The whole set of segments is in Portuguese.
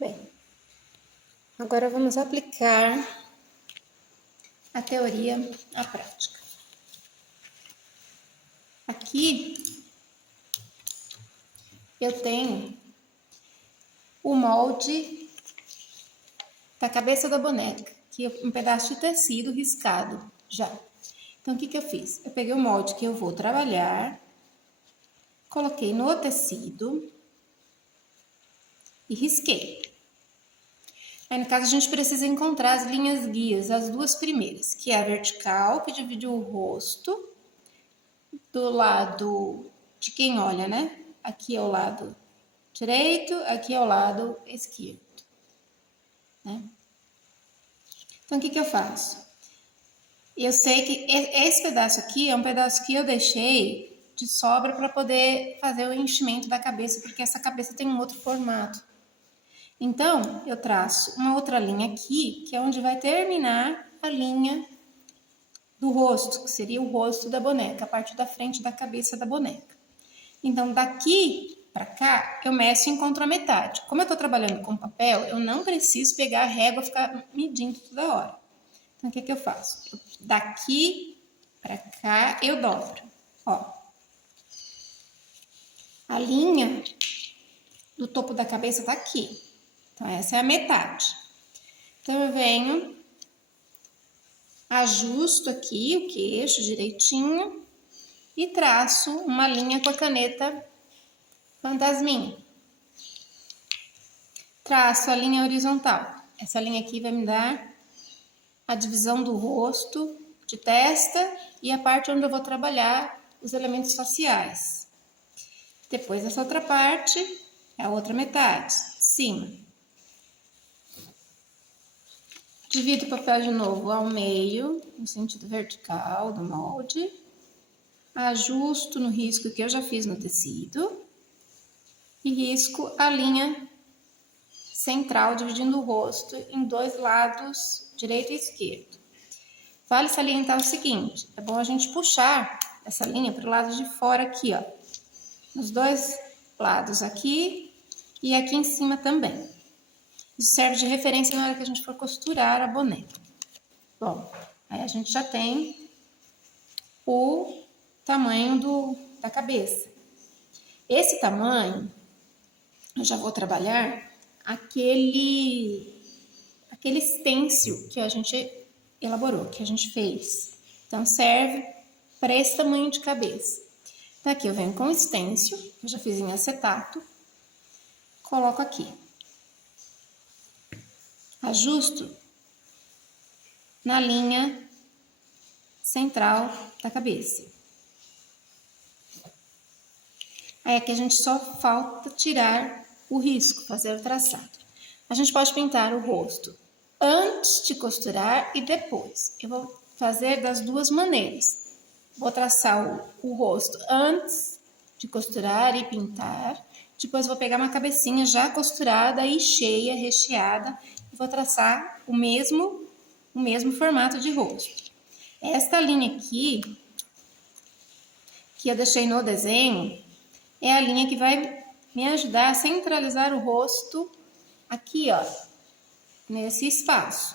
Bem, agora vamos aplicar a teoria à prática. Aqui eu tenho o molde da cabeça da boneca, que é um pedaço de tecido riscado já. Então, o que eu fiz? Eu peguei o molde que eu vou trabalhar, coloquei no tecido e risquei. Aí, no caso, a gente precisa encontrar as linhas guias, as duas primeiras, que é a vertical, que divide o rosto do lado de quem olha, né? Aqui é o lado direito, aqui é o lado esquerdo, né? Então, o que eu faço? Eu sei que esse pedaço aqui é um pedaço que eu deixei de sobra para poder fazer o enchimento da cabeça, porque essa cabeça tem um outro formato. Então, eu traço uma outra linha aqui, que é onde vai terminar a linha do rosto, que seria o rosto da boneca, a parte da frente da cabeça da boneca. Então, daqui para cá, eu meço e encontro a metade. Como eu estou trabalhando com papel, eu não preciso pegar a régua e ficar medindo toda hora. Então, o que eu faço? Daqui para cá, eu dobro. Ó. A linha do topo da cabeça tá aqui. Então, essa é a metade. Então, eu venho, ajusto aqui o queixo direitinho e traço uma linha com a caneta fantasminha. Traço a linha horizontal. Essa linha aqui vai me dar a divisão do rosto, de testa e a parte onde eu vou trabalhar os elementos faciais. Depois essa outra parte é a outra metade, cima. Divido o papel de novo ao meio, no sentido vertical do molde. Ajusto no risco que eu já fiz no tecido. E risco a linha central, dividindo o rosto em dois lados, direito e esquerdo. Vale salientar o seguinte, é bom a gente puxar essa linha para o lado de fora aqui, ó. Nos dois lados aqui e aqui em cima também. Isso serve de referência na hora que a gente for costurar a boneca. Bom, aí a gente já tem o tamanho da cabeça. Esse tamanho, eu já vou trabalhar aquele stencil que a gente elaborou, que a gente fez. Então, serve para esse tamanho de cabeça. Então, aqui eu venho com o stencil, que eu já fiz em acetato, coloco aqui. Ajusto na linha central da cabeça. Aí aqui a gente só falta tirar o risco, fazer o traçado. A gente pode pintar o rosto antes de costurar e depois. Eu vou fazer das duas maneiras. Vou traçar o rosto antes de costurar e pintar. Depois vou pegar uma cabecinha já costurada e cheia, recheada. E vou traçar o mesmo formato de rosto. Esta linha aqui, que eu deixei no desenho, é a linha que vai me ajudar a centralizar o rosto aqui, ó, nesse espaço.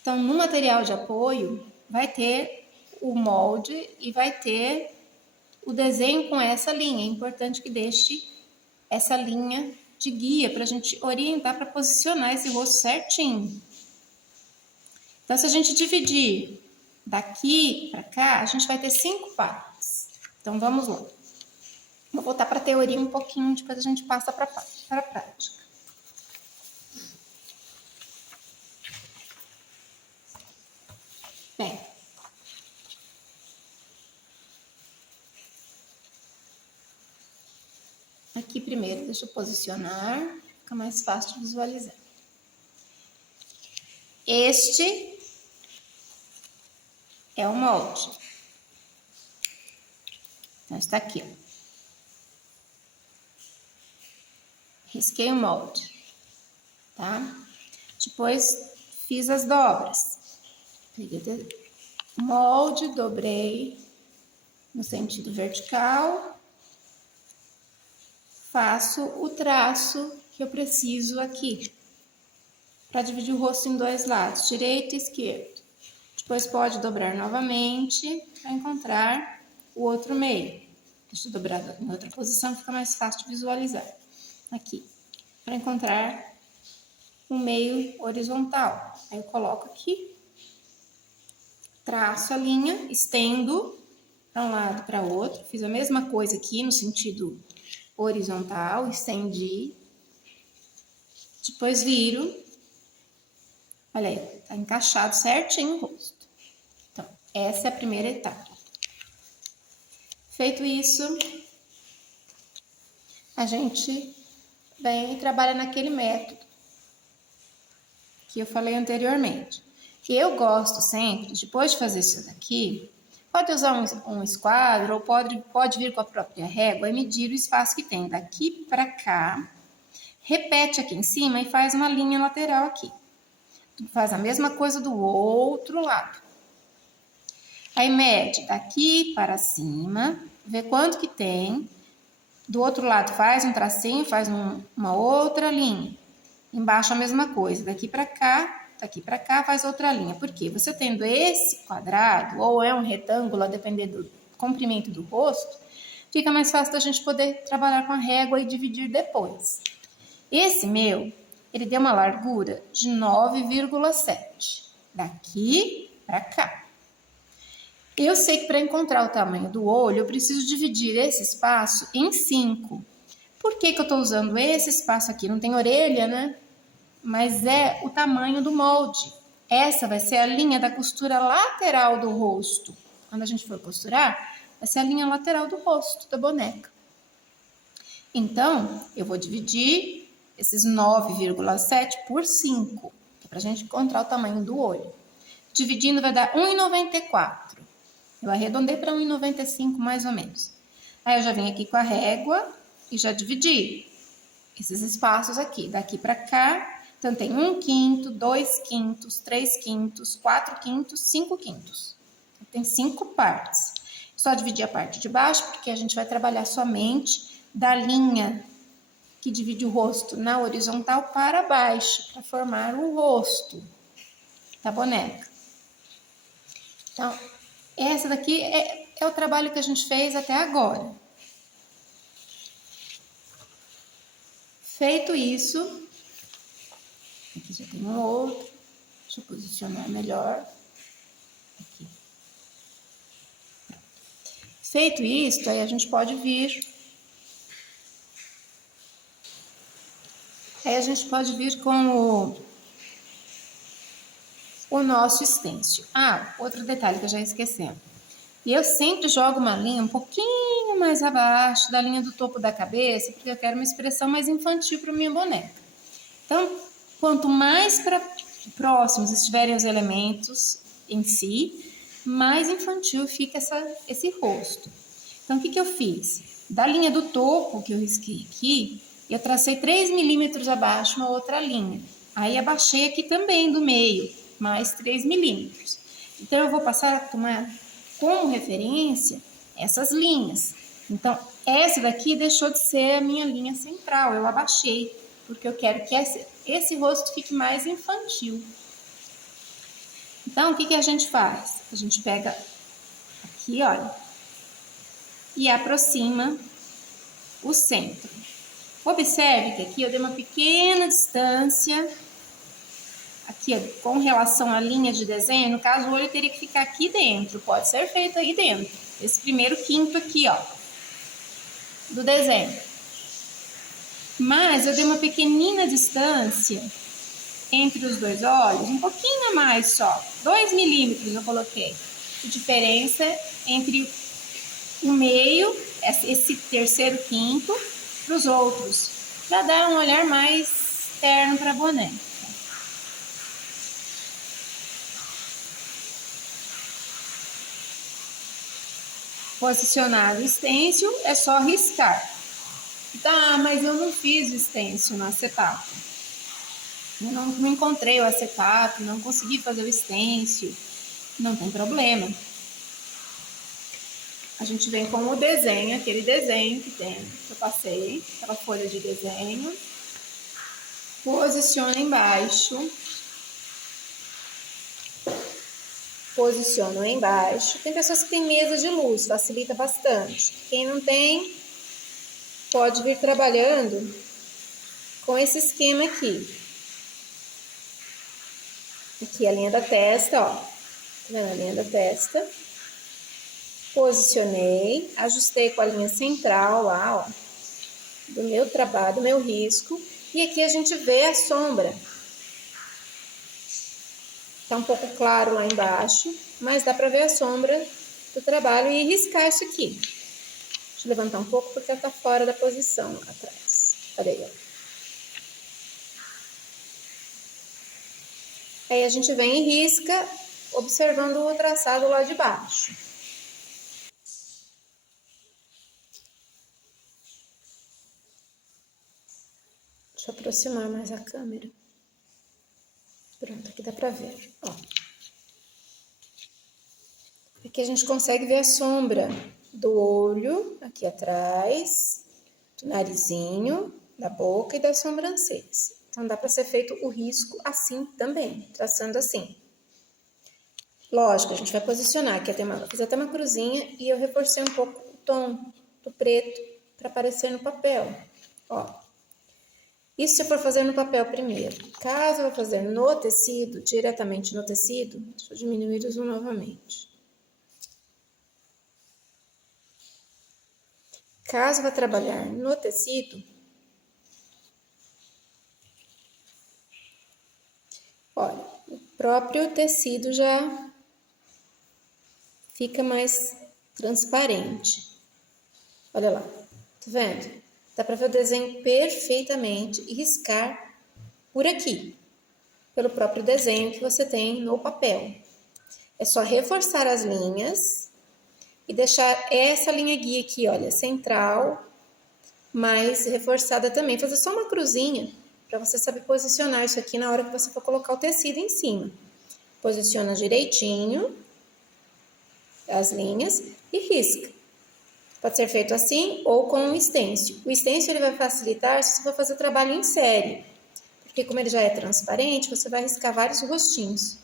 Então, no material de apoio, vai ter o molde e vai ter o desenho com essa linha. É importante que deixe essa linha de guia para a gente orientar, para posicionar esse rosto certinho. Então, se a gente dividir daqui para cá, a gente vai ter 5 partes. Então, vamos lá. Vou voltar para a teoria um pouquinho, depois a gente passa para a prática. Bem, aqui primeiro, deixa eu posicionar, fica mais fácil de visualizar. Este é o molde. Então, está aqui, ó. Risquei o molde, tá? Depois, fiz as dobras. Peguei o molde, dobrei no sentido vertical. Faço o traço que eu preciso aqui para dividir o rosto em dois lados, direito e esquerdo. Depois pode dobrar novamente para encontrar o outro meio. Deixa eu dobrar em outra posição, fica mais fácil de visualizar. Aqui, para encontrar um meio horizontal. Aí eu coloco aqui, traço a linha, estendo para um lado e para outro. Fiz a mesma coisa aqui no sentido horizontal, estendi. Depois viro. Olha aí, tá encaixado certinho o rosto. Então, essa é a primeira etapa. Feito isso, a gente vem e trabalha naquele método que eu falei anteriormente. Eu gosto sempre, depois de fazer isso daqui, pode usar um esquadro ou pode vir com a própria régua e medir o espaço que tem daqui para cá. Repete aqui em cima e faz uma linha lateral aqui. Faz a mesma coisa do outro lado. Aí mede daqui para cima, vê quanto que tem. Do outro lado faz um tracinho, faz uma outra linha. Embaixo a mesma coisa, daqui para cá faz outra linha. Por quê? Você tendo esse quadrado, ou é um retângulo, a depender do comprimento do rosto, fica mais fácil da gente poder trabalhar com a régua e dividir depois. Esse meu, ele deu uma largura de 9,7, daqui para cá. Eu sei que para encontrar o tamanho do olho, eu preciso dividir esse espaço em 5. Por que eu estou usando esse espaço aqui? Não tem orelha, né? Mas é o tamanho do molde. Essa vai ser a linha da costura lateral do rosto. Quando a gente for costurar, vai ser a linha lateral do rosto da boneca. Então, eu vou dividir esses 9,7 por 5, que é para a gente encontrar o tamanho do olho. Dividindo vai dar 1,94. Eu arredondei para 1,95 mais ou menos. Aí eu já vim aqui com a régua e já dividi esses espaços aqui, daqui para cá. Então tem 1/5, 2/5, 3/5, 4/5, 5/5. Então, tem 5 partes. Só dividir a parte de baixo, porque a gente vai trabalhar somente da linha que divide o rosto na horizontal para baixo, para formar o rosto da boneca. Então, essa daqui é o trabalho que a gente fez até agora. Feito isso, aqui já tem um outro, deixa eu posicionar melhor. Aqui. Feito isso, aí a gente pode vir. Aí a gente pode vir com o nosso stencil. Ah, outro detalhe que eu já esqueci. E eu sempre jogo uma linha um pouquinho mais abaixo da linha do topo da cabeça, porque eu quero uma expressão mais infantil para minha boneca. Então, quanto mais próximos estiverem os elementos em si, mais infantil fica esse rosto. Então, o que eu fiz? Da linha do topo que eu risquei aqui, eu tracei 3 milímetros abaixo uma outra linha. Aí, abaixei aqui também do meio, mais 3 milímetros. Então, eu vou passar a tomar como referência essas linhas. Então, essa daqui deixou de ser a minha linha central, eu abaixei, porque eu quero que esse rosto fique mais infantil. Então, o que a gente faz? A gente pega aqui, olha, e aproxima o centro. Observe que aqui eu dei uma pequena distância, aqui com relação à linha de desenho. No caso, o olho teria que ficar aqui dentro, pode ser feito aí dentro. Esse primeiro quinto aqui, ó, do desenho. Mas eu dei uma pequenina distância entre os dois olhos, um pouquinho a mais só, 2 milímetros eu coloquei de diferença entre o meio, esse terceiro quinto, para os outros, para dar um olhar mais terno para a boneca. Posicionado o stencil, é só riscar. Tá, mas eu não fiz o stencil no acetato. Eu não encontrei o acetato, não consegui fazer o stencil. Não tem problema. A gente vem com o desenho, aquele desenho que tem, que eu passei, aquela folha de desenho. Posiciona embaixo. Posiciono embaixo. Tem pessoas que têm mesa de luz, facilita bastante. Quem não tem, pode vir trabalhando com esse esquema aqui. Aqui a linha da testa, ó. Tá vendo a linha da testa? Posicionei, ajustei com a linha central lá, ó, do meu trabalho, do meu risco. E aqui a gente vê a sombra. Tá um pouco claro lá embaixo, mas dá pra ver a sombra do trabalho e riscar isso aqui. Deixa eu levantar um pouco porque ela tá fora da posição lá atrás. Olha aí, ó. Aí a gente vem e risca, observando o traçado lá de baixo. Deixa eu aproximar mais a câmera. Pronto, aqui dá pra ver, ó. Aqui a gente consegue ver a sombra do olho, aqui atrás, do narizinho, da boca e das sobrancelhas. Então, dá para ser feito o risco assim também, traçando assim. Lógico, a gente vai posicionar, aqui fiz até uma cruzinha e eu reforcei um pouco o tom do preto para aparecer no papel, ó. Isso se eu for fazer no papel primeiro. Caso eu vou fazer no tecido, diretamente no tecido, deixa eu diminuir o zoom novamente. Caso eu vá trabalhar no tecido, olha, o próprio tecido já fica mais transparente. Olha lá, tá vendo? Dá pra ver o desenho perfeitamente e riscar por aqui, pelo próprio desenho que você tem no papel. É só reforçar as linhas e deixar essa linha guia aqui, olha, central, mais reforçada também. Fazer só uma cruzinha para você saber posicionar isso aqui na hora que você for colocar o tecido em cima. Posiciona direitinho as linhas e risca. Pode ser feito assim ou com um stencil. O stencil ele vai facilitar se você for fazer trabalho em série, porque como ele já é transparente, você vai riscar vários rostinhos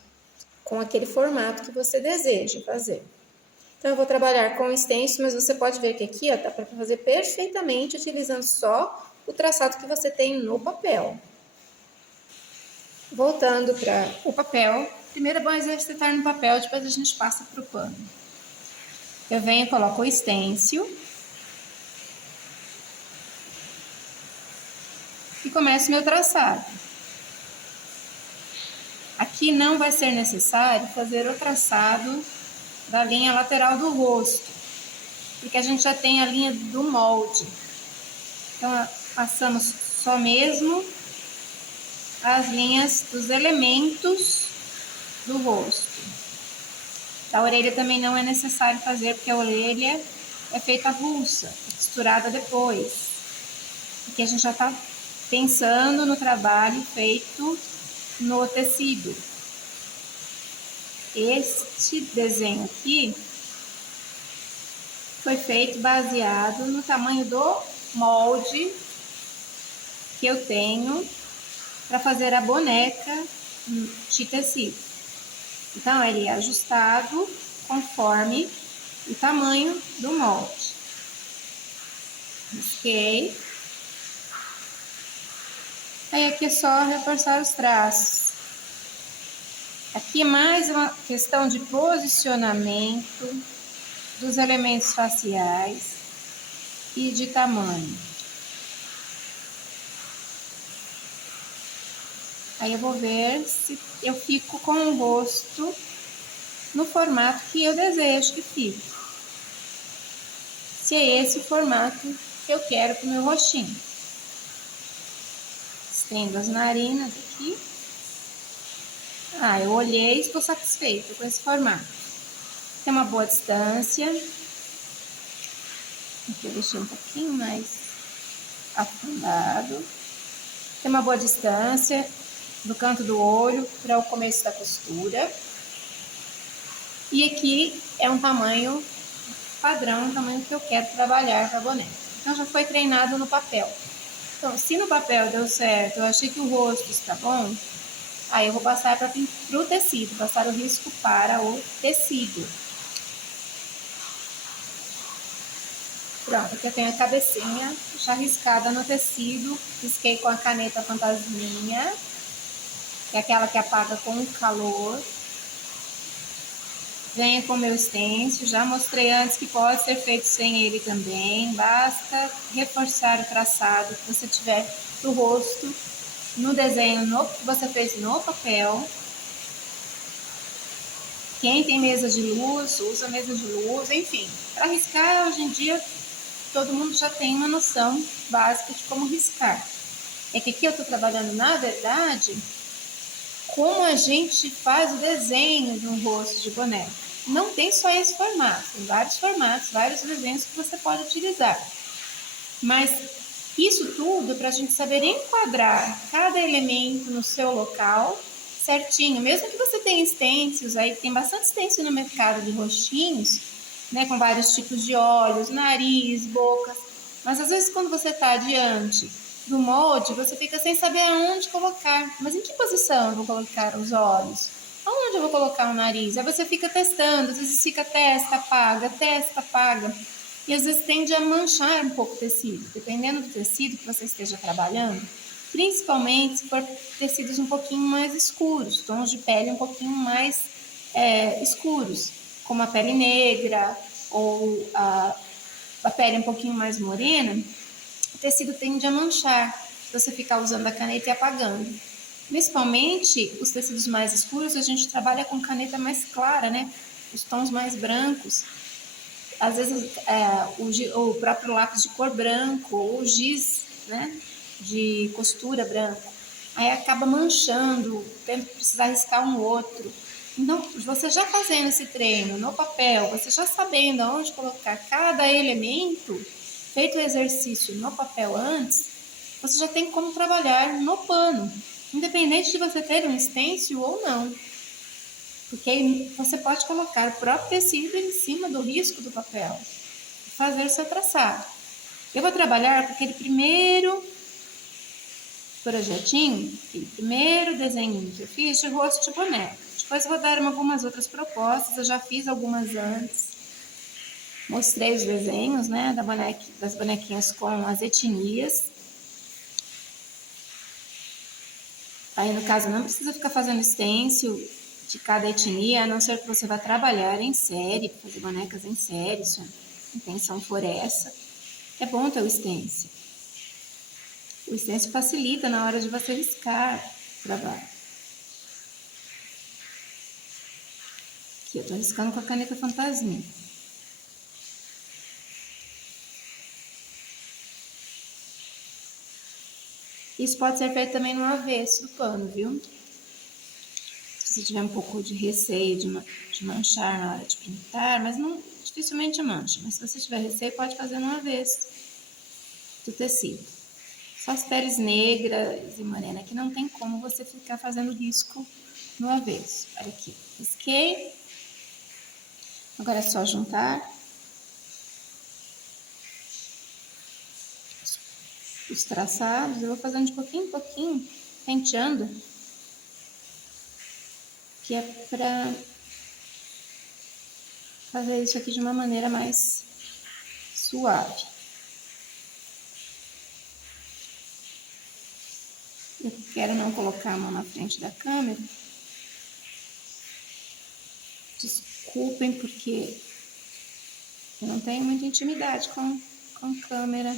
com aquele formato que você deseja fazer. Então eu vou trabalhar com o stencil, mas você pode ver que aqui ó, dá para fazer perfeitamente utilizando só o traçado que você tem no papel. Voltando para o papel, primeiro é bom exercitar no papel, depois a gente passa para o pano. Eu venho e coloco o stencil e começo meu traçado. Aqui não vai ser necessário fazer o traçado da linha lateral do rosto, porque a gente já tem a linha do molde. Então, passamos só mesmo as linhas dos elementos do rosto. A orelha também não é necessário fazer, porque a orelha é feita avulsa, costurada depois. Aqui a gente já está pensando no trabalho feito no tecido. Este desenho aqui foi feito baseado no tamanho do molde que eu tenho para fazer a boneca de tecido. Então, ele é ajustado conforme o tamanho do molde. Risquei. Aí aqui é só reforçar os traços. Aqui é mais uma questão de posicionamento dos elementos faciais e de tamanho. Aí eu vou ver se eu fico com o rosto no formato que eu desejo que fique. Se é esse o formato que eu quero para o meu rostinho. Estendo as narinas aqui. Eu olhei e estou satisfeita com esse formato. Tem uma boa distância. Aqui eu deixei um pouquinho mais afundado. Tem uma boa distância do canto do olho para o começo da costura. E aqui é um tamanho padrão, um tamanho que eu quero trabalhar com a boneca. Então já foi treinado no papel. Então, se no papel deu certo, eu achei que o rosto está bom, aí eu vou passar para o tecido, passar o risco para o tecido. Pronto, aqui eu tenho a cabecinha já riscada no tecido, risquei com a caneta fantasminha, que é aquela que apaga com o calor. Venha com o meu stencil, já mostrei antes que pode ser feito sem ele também, basta reforçar o traçado que você tiver do rosto no desenho que você fez no papel. Quem tem mesa de luz, usa mesa de luz, enfim. Para riscar, hoje em dia, todo mundo já tem uma noção básica de como riscar. É que aqui eu estou trabalhando, na verdade, como a gente faz o desenho de um rosto de boneca. Não tem só esse formato, tem vários formatos, vários desenhos que você pode utilizar. Mas isso tudo para a gente saber enquadrar cada elemento no seu local certinho. Mesmo que você tenha stencils, aí tem bastante stencil no mercado de rostinhos, né, com vários tipos de olhos, nariz, boca. Mas às vezes quando você está diante do molde, você fica sem saber aonde colocar. Mas em que posição eu vou colocar os olhos? Aonde eu vou colocar o nariz? Aí você fica testando, às vezes fica testa, apaga, e às vezes tende a manchar um pouco o tecido, dependendo do tecido que você esteja trabalhando, principalmente se for tecidos um pouquinho mais escuros, tons de pele um pouquinho mais escuros, como a pele negra ou a pele um pouquinho mais morena, o tecido tende a manchar se você ficar usando a caneta e apagando. Principalmente os tecidos mais escuros, a gente trabalha com caneta mais clara, né? Os tons mais brancos. Às vezes o próprio lápis de cor branco ou o giz, né, de costura branca, aí acaba manchando, tendo que precisar riscar um outro. Então, você já fazendo esse treino no papel, você já sabendo aonde colocar cada elemento, feito o exercício no papel antes, você já tem como trabalhar no pano, independente de você ter um stencil ou não. Porque aí você pode colocar o próprio tecido em cima do risco do papel e fazer o seu traçado. Eu vou trabalhar com aquele primeiro projetinho, aquele primeiro desenho que eu fiz de rosto de boneca. Depois eu vou dar algumas outras propostas, eu já fiz algumas antes. Mostrei os desenhos, né, das bonequinhas com as etnias. Aí, no caso, não precisa ficar fazendo stencil de cada etnia, a não ser que você vá trabalhar em série, fazer bonecas em série, se a intenção for essa. É bom ter o stencil. O stencil facilita na hora de você riscar o trabalho. Aqui eu estou riscando com a caneta fantasminha. Isso pode ser feito também no avesso do pano, viu? Se você tiver um pouco de receio de manchar na hora de pintar, mas não, dificilmente mancha. Mas se você tiver receio, pode fazer no avesso do tecido. Só as peles negras e morena que não tem como você ficar fazendo risco no avesso. Olha aqui, risquei. Agora é só juntar os traçados. Eu vou fazendo de pouquinho em pouquinho, penteando, que é para fazer isso aqui de uma maneira mais suave. Eu quero não colocar a mão na frente da câmera. Desculpem, porque eu não tenho muita intimidade com câmera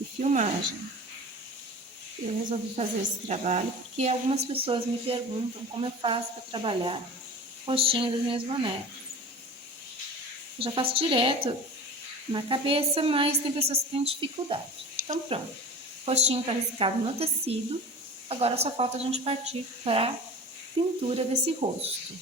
e filmagem. Eu resolvi fazer esse trabalho porque algumas pessoas me perguntam como eu faço para trabalhar rostinho das minhas bonecas. Eu já faço direto na cabeça, mas tem pessoas que têm dificuldade. Então pronto, o rostinho está riscado no tecido, agora só falta a gente partir para a pintura desse rosto.